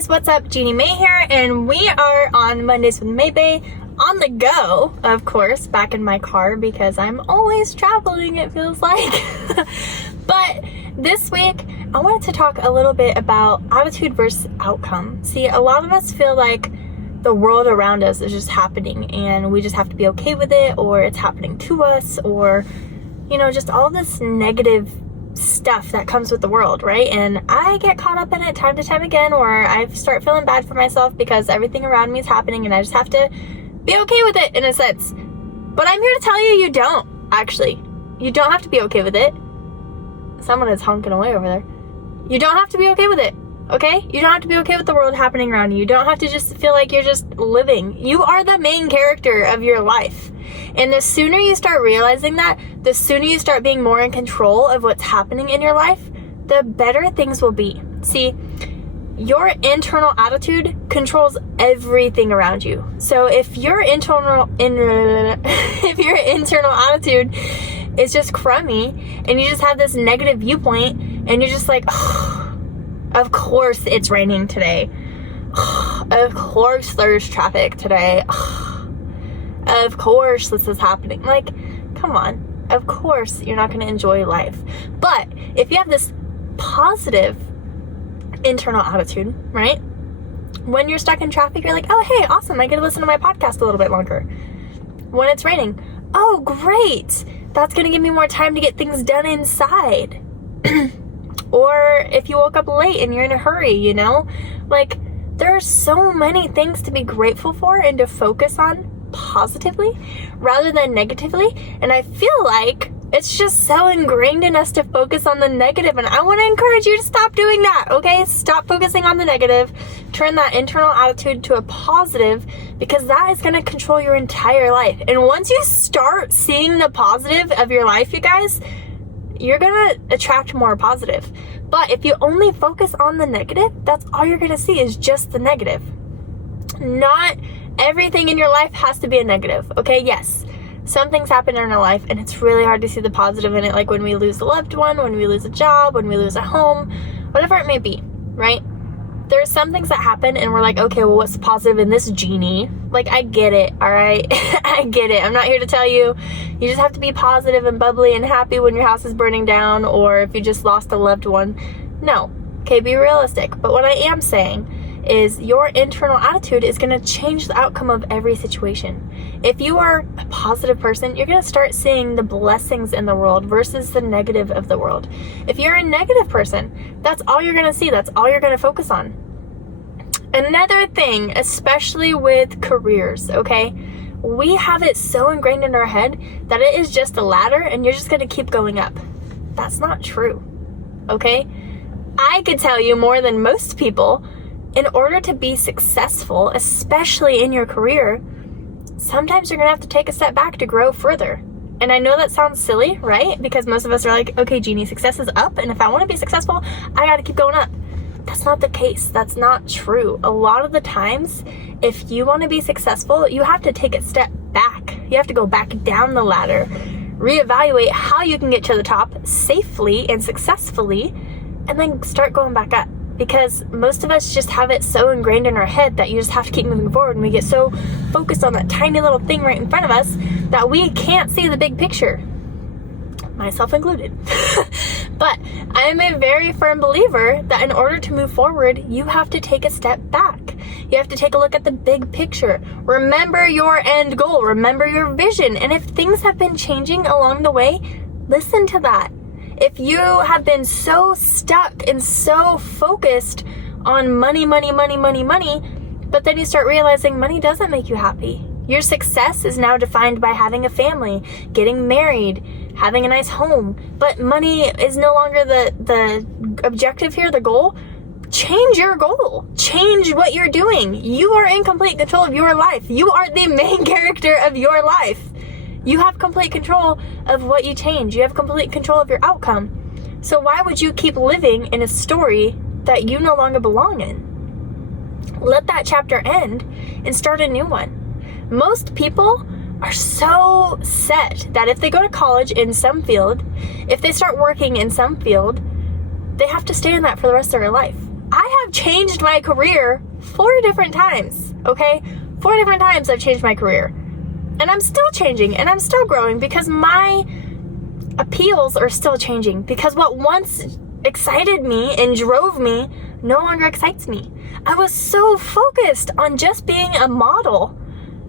guys, what's up? Jeannie May here, and we are on Mondays with Maybay on the go, of course, back in my car because I'm always traveling, it feels like. But this week, I wanted to talk a little bit about attitude versus outcome. See, a lot of us feel like the world around us is just happening and we just have to be okay with it, or it's happening to us, or, you know, just all this negative stuff that comes with the world, right? And I get caught up in it time to time again, or I start feeling bad for myself because everything around me is happening and I just have to be okay with it in a sense. But I'm here to tell you, you don't, actually. You don't have to be okay with it. Someone is honking away over there. You don't have to be okay with it, okay? You don't have to be okay with the world happening around you. You don't have to just feel like you're just living. You are the main character of your life. And the sooner you start realizing that, the sooner you start being more in control of what's happening in your life, the better things will be. See, your internal attitude controls everything around you. So if your internal attitude is just crummy and you just have this negative viewpoint and you're just like, oh, of course it's raining today. Oh, of course there's traffic today. Oh, of course this is happening. Like, come on. Of course you're not going to enjoy life. But if you have this positive internal attitude, right? When you're stuck in traffic, you're like, oh, hey, awesome. I get to listen to my podcast a little bit longer. When it's raining, oh, great. That's going to give me more time to get things done inside. Or if you woke up late and you're in a hurry, you know, like, there are so many things to be grateful for and to focus on positively rather than negatively. And I feel like it's just so ingrained in us to focus on the negative, and I want to encourage you to stop doing that, okay? Stop focusing on the negative. Turn that internal attitude to a positive, because that is going to control your entire life. And once you start seeing the positive of your life, you guys, you're going to attract more positive. But if you only focus on the negative, that's all you're going to see is just the negative. Not everything in your life has to be a negative, okay? Yes, some things happen in our life and it's really hard to see the positive in it, like when we lose a loved one, when we lose a job, when we lose a home, whatever it may be, right? There's some things that happen and we're like, okay, well, what's the positive in this, Jeannie? Like, I get it, all right? I get it. I'm not here to tell you you just have to be positive and bubbly and happy when your house is burning down, or if you just lost a loved one. No, okay, be realistic. But what I am saying is your internal attitude is going to change the outcome of every situation. If you are a positive person, you're going to start seeing the blessings in the world versus the negative of the world. If you're a negative person, that's all you're going to see. That's all you're going to focus on. Another thing, especially with careers, okay? We have it so ingrained in our head that it is just a ladder and you're just going to keep going up. That's not true, okay? I could tell you more than most people, in order to be successful, especially in your career, sometimes you're going to have to take a step back to grow further. And I know that sounds silly, right? Because most of us are like, okay, Jeannie, success is up, and if I want to be successful, I got to keep going up. That's not the case. That's not true. A lot of the times, if you want to be successful, you have to take a step back. You have to go back down the ladder, reevaluate how you can get to the top safely and successfully, and then start going back up. Because most of us just have it so ingrained in our head that you just have to keep moving forward, and we get so focused on that tiny little thing right in front of us that we can't see the big picture, myself included. But I am a very firm believer that in order to move forward, you have to take a step back. You have to take a look at the big picture. Remember your end goal. Remember your vision. And if things have been changing along the way, listen to that. If you have been so stuck and so focused on money, but then you start realizing money doesn't make you happy. Your success is now defined by having a family, getting married, having a nice home, but money is no longer the objective here, the goal. Change your goal. Change what you're doing. You are in complete control of your life. You are the main character of your life. You have complete control of what you change. You have complete control of your outcome. So why would you keep living in a story that you no longer belong in? Let that chapter end and start a new one. Most people are so set that if they go to college in some field, if they start working in some field, they have to stay in that for the rest of their life. I have changed my career 4 different times, okay? 4 different times I've changed my career. And I'm still changing, and I'm still growing, because my appeals are still changing, because what once excited me and drove me no longer excites me. I was so focused on just being a model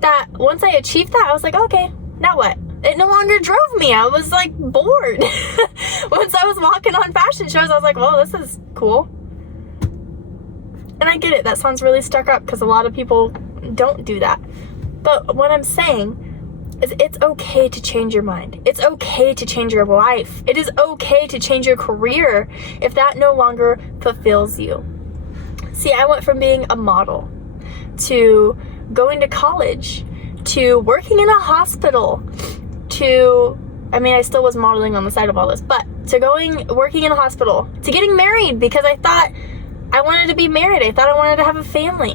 that once I achieved that, I was like, okay, now what? It no longer drove me. I was like bored. Once I was walking on fashion shows, I was like, well, this is cool. And I get it. That sounds really stuck up, because a lot of people don't do that. But what I'm saying is, it's okay to change your mind. It's okay to change your life. It is okay to change your career if that no longer fulfills you. See, I went from being a model to going to college to working in a hospital to, I still was modeling on the side of all this, but to working in a hospital, to getting married because I thought I wanted to be married. I thought I wanted to have a family,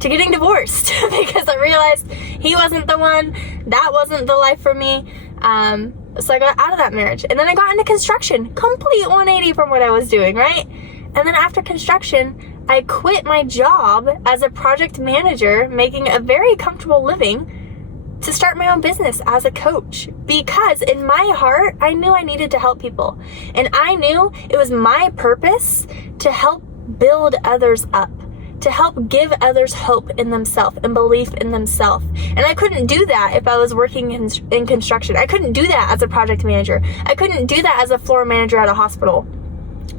to getting divorced because I realized he wasn't the one, that wasn't the life for me. So I got out of that marriage, and then I got into construction, complete 180 from what I was doing, right? And then after construction, I quit my job as a project manager, making a very comfortable living, to start my own business as a coach, because in my heart, I knew I needed to help people. And I knew it was my purpose to help build others up, to help give others hope in themselves and belief in themselves. And I couldn't do that if I was working in construction. I couldn't do that as a project manager. I couldn't do that as a floor manager at a hospital.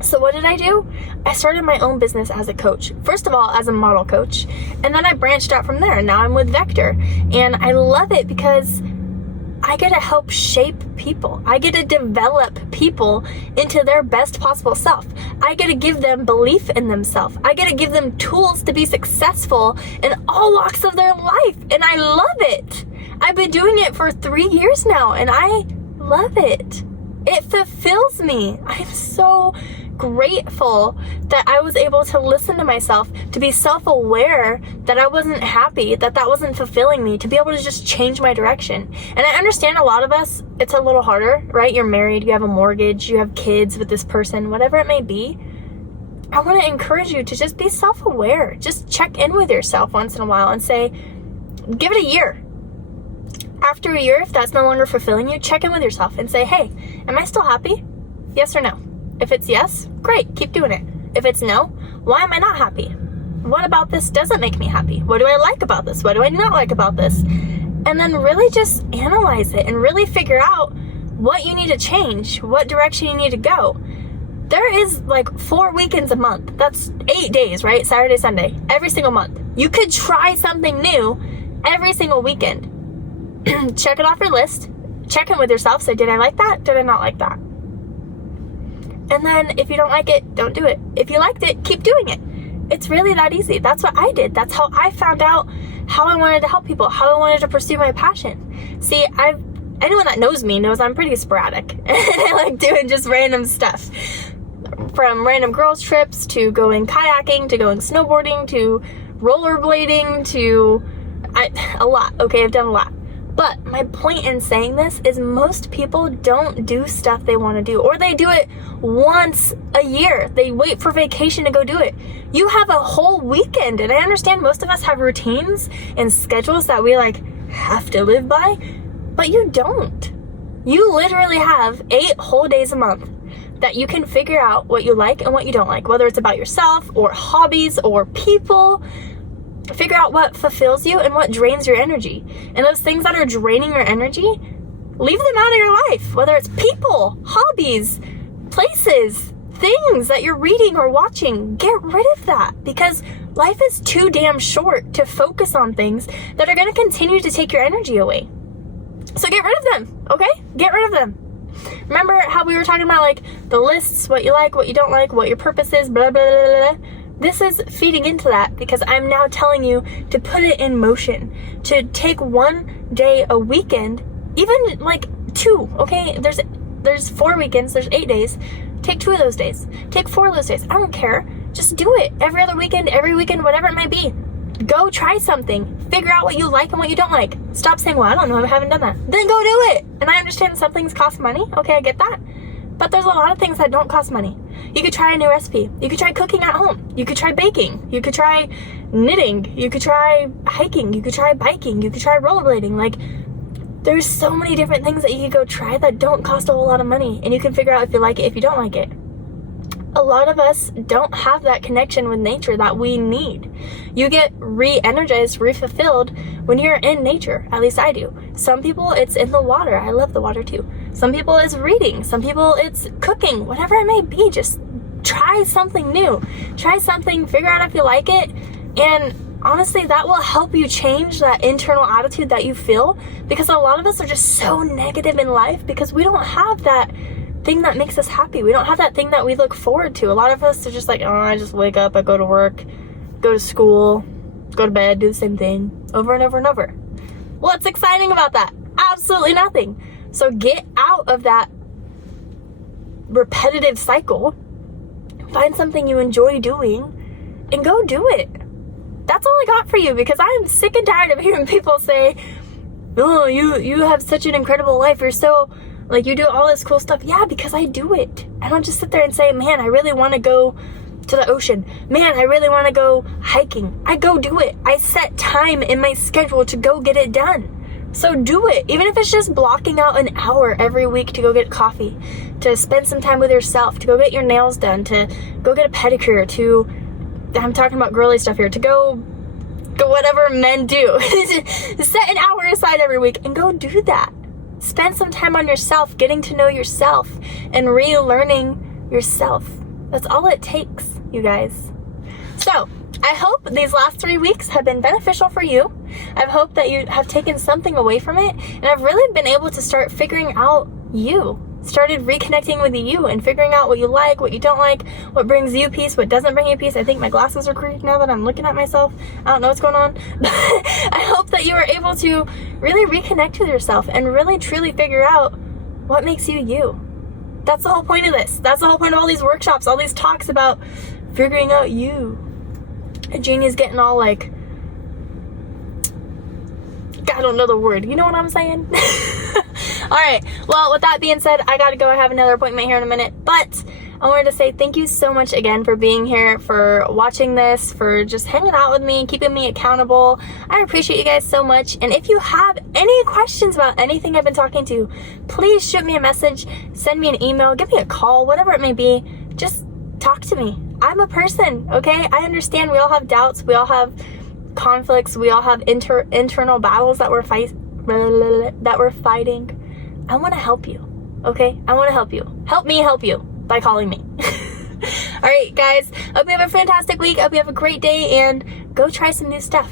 So what did I do? I started my own business as a coach. First of all, as a model coach. And then I branched out from there. And now I'm with Vector. And I love it because I get to help shape people. I get to develop people into their best possible self. I get to give them belief in themselves. I get to give them tools to be successful in all walks of their life. And I love it. I've been doing it for 3 years now, and I love it. It fulfills me. I'm so grateful that I was able to listen to myself, to be self-aware that I wasn't happy, that wasn't fulfilling me, to be able to just change my direction. And I understand a lot of us, it's a little harder, right? You're married, you have a mortgage, you have kids with this person, whatever it may be. I want to encourage you to just be self-aware. Just check in with yourself once in a while and say, give it a year. After a year, if that's no longer fulfilling you, check in with yourself and say, hey, am I still happy? Yes or no? If it's yes, great, keep doing it. If it's no, why am I not happy? What about this doesn't make me happy? What do I like about this? What do I not like about this? And then really just analyze it and really figure out what you need to change, what direction you need to go. There is like 4 weekends a month. That's 8 days, right? Saturday, Sunday, every single month. You could try something new every single weekend. Check it off your list. Check in with yourself. Say, did I like that? Did I not like that? And then if you don't like it, don't do it. If you liked it, keep doing it. It's really that easy. That's what I did. That's how I found out how I wanted to help people, how I wanted to pursue my passion. See, anyone that knows me knows I'm pretty sporadic. And I like doing just random stuff. From random girls trips, to going kayaking, to going snowboarding, to rollerblading, to a lot. Okay, I've done a lot. But my point in saying this is most people don't do stuff they want to do, or they do it once a year. They wait for vacation to go do it. You have a whole weekend, and I understand most of us have routines and schedules that we have to live by, but you don't. You literally have 8 whole days a month that you can figure out what you like and what you don't like, whether it's about yourself or hobbies or people. Figure out what fulfills you and what drains your energy. And those things that are draining your energy, leave them out of your life. Whether it's people, hobbies, places, things that you're reading or watching, get rid of that, because life is too damn short to focus on things that are going to continue to take your energy away. So get rid of them, okay? Get rid of them. Remember how we were talking about the lists, what you like, what you don't like, what your purpose is, blah, blah, blah, blah. This is feeding into that, because I'm now telling you to put it in motion, to take 1 day a weekend, even 2, okay? There's 4 weekends, there's 8 days. Take 2 of those days. Take 4 of those days. I don't care. Just do it. Every other weekend, every weekend, whatever it might be. Go try something. Figure out what you like and what you don't like. Stop saying, well, I don't know, I haven't done that. Then go do it. And I understand some things cost money. Okay, I get that. But there's a lot of things that don't cost money. You could try a new recipe. You could try cooking at home. You could try baking. You could try knitting. You could try hiking. You could try biking. You could try rollerblading. Like, there's so many different things that you could go try that don't cost a whole lot of money. And you can figure out if you like it, if you don't like it. A lot of us don't have that connection with nature that we need. You get re-energized, re-fulfilled when you're in nature. At least I do. Some people, it's in the water. I love the water too. Some people, it's reading. Some people, it's cooking. Whatever it may be, just try something new. Try something, figure out if you like it, and honestly, that will help you change that internal attitude that you feel, because a lot of us are just so negative in life because we don't have that thing that makes us happy. We don't have that thing that we look forward to. A lot of us are just like, oh, I just wake up, I go to work, go to school, go to bed, do the same thing over and over and over. What's exciting about that? Absolutely nothing. So get out of that repetitive cycle, find something you enjoy doing, and go do it. That's all I got for you, because I'm sick and tired of hearing people say, oh, you have such an incredible life. You're so, like, you do all this cool stuff. Yeah, because I do it. I don't just sit there and say, man, I really want to go to the ocean. Man, I really want to go hiking. I go do it. I set time in my schedule to go get it done. So do it. Even if it's just blocking out an hour every week to go get coffee, to spend some time with yourself, to go get your nails done, to go get a pedicure, to, I'm talking about girly stuff here, to go whatever men do. Set an hour aside every week and go do that. Spend some time on yourself, getting to know yourself and relearning yourself. That's all it takes, you guys. So, I hope these last 3 weeks have been beneficial for you. I hope that you have taken something away from it, and I've really been able to start figuring out you. Started reconnecting with you and figuring out what you like, what you don't like, what brings you peace, what doesn't bring you peace. I think my glasses are crooked now that I'm looking at myself. I don't know what's going on. But I hope that you are able to really reconnect with yourself and really truly figure out what makes you you. That's the whole point of this. That's the whole point of all these workshops, all these talks about figuring out you. And Jeannie's getting all like, I don't know the word. You know what I'm saying? Alright, well, with that being said, I gotta go. I have another appointment here in a minute, but I wanted to say thank you so much again for being here, for watching this, for just hanging out with me, keeping me accountable. I appreciate you guys so much, and if you have any questions about anything I've been talking to, please shoot me a message, send me an email, give me a call, whatever it may be. Just talk to me. I'm a person, okay? I understand we all have doubts, we all have conflicts, we all have internal battles that we're fighting. I want to help you, okay? I want to help you. Help me help you by calling me. All right, guys. Hope you have a fantastic week. Hope you have a great day, and go try some new stuff.